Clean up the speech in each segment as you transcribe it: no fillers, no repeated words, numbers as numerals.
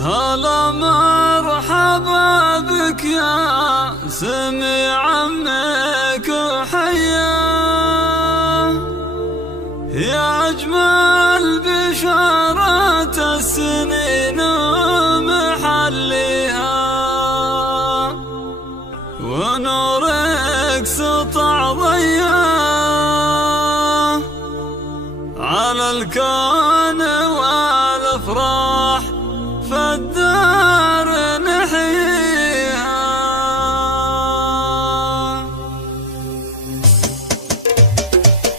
هلا مرحبا بك يا سمي عمك وحيا، يا أجمل بشارة السنين ومحليها، ونورك سطع ضياه على الكون والأفراح فالدار نحييها.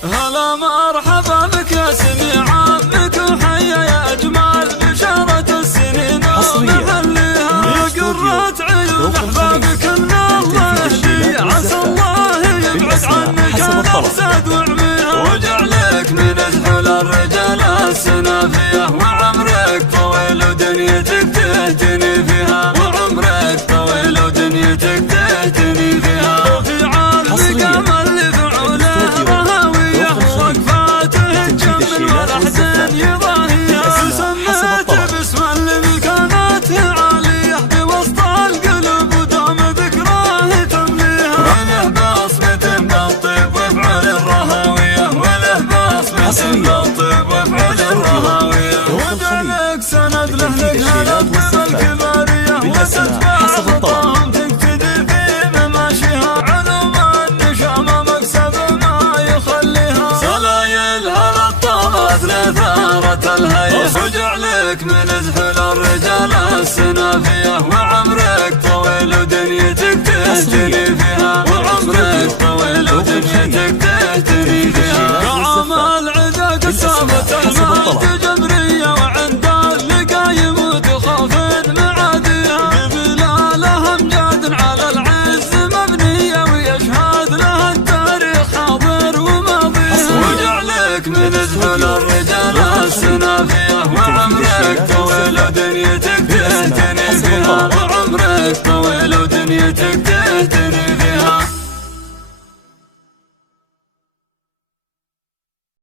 هلا مرحبا بك يا سميع عمك وحيا، يا أجمل بشارة السنين ومحليها، يا قرة عيون أحبابك إن الله يهديها، عسى الله يبعد عنك الأحساد وعميها، وجعلك من أزحل الرجال السنافية، وعمرك طويل ودنيتك تهتني فيها، وعمرك طويل ودنيتك تهتني فيها، وفي عالمك أمل فعوله رهاوية، ووقفاته تجمل والأحزان يضاهيها، سميت باسم اللي كانت عالية بوسط القلوب ودام ذكراه تمليها، وله بصمة بالطيب وافعال الرهاوية، وله بصمة بالطيب وافعال الرهاوية، وجعلك سند لأهلك هلت بالكبارية، وتتبع خطاهم تقتدي في مماشيها، علوم النشامة مكسب ما يخليها، سلايلها للطامات لثارة الهيئة، وجعلك من زحل الرجال السنافية، وعمرك طويل ودنيتك تهتني فيها، وعمرك طويل ودنيتك تهتني فيها، طعام العدا كسافة المجد جمرية، وعند اللقا يموت خوف معاديها، ببلالها امجاد على العز مبنية، ويشهد لها التاريخ حاضر وماضيها، وجعلك من زحل الرجال السنافية، وعمرك طويل ودنيتك تهتني فيها، وعمرك طويل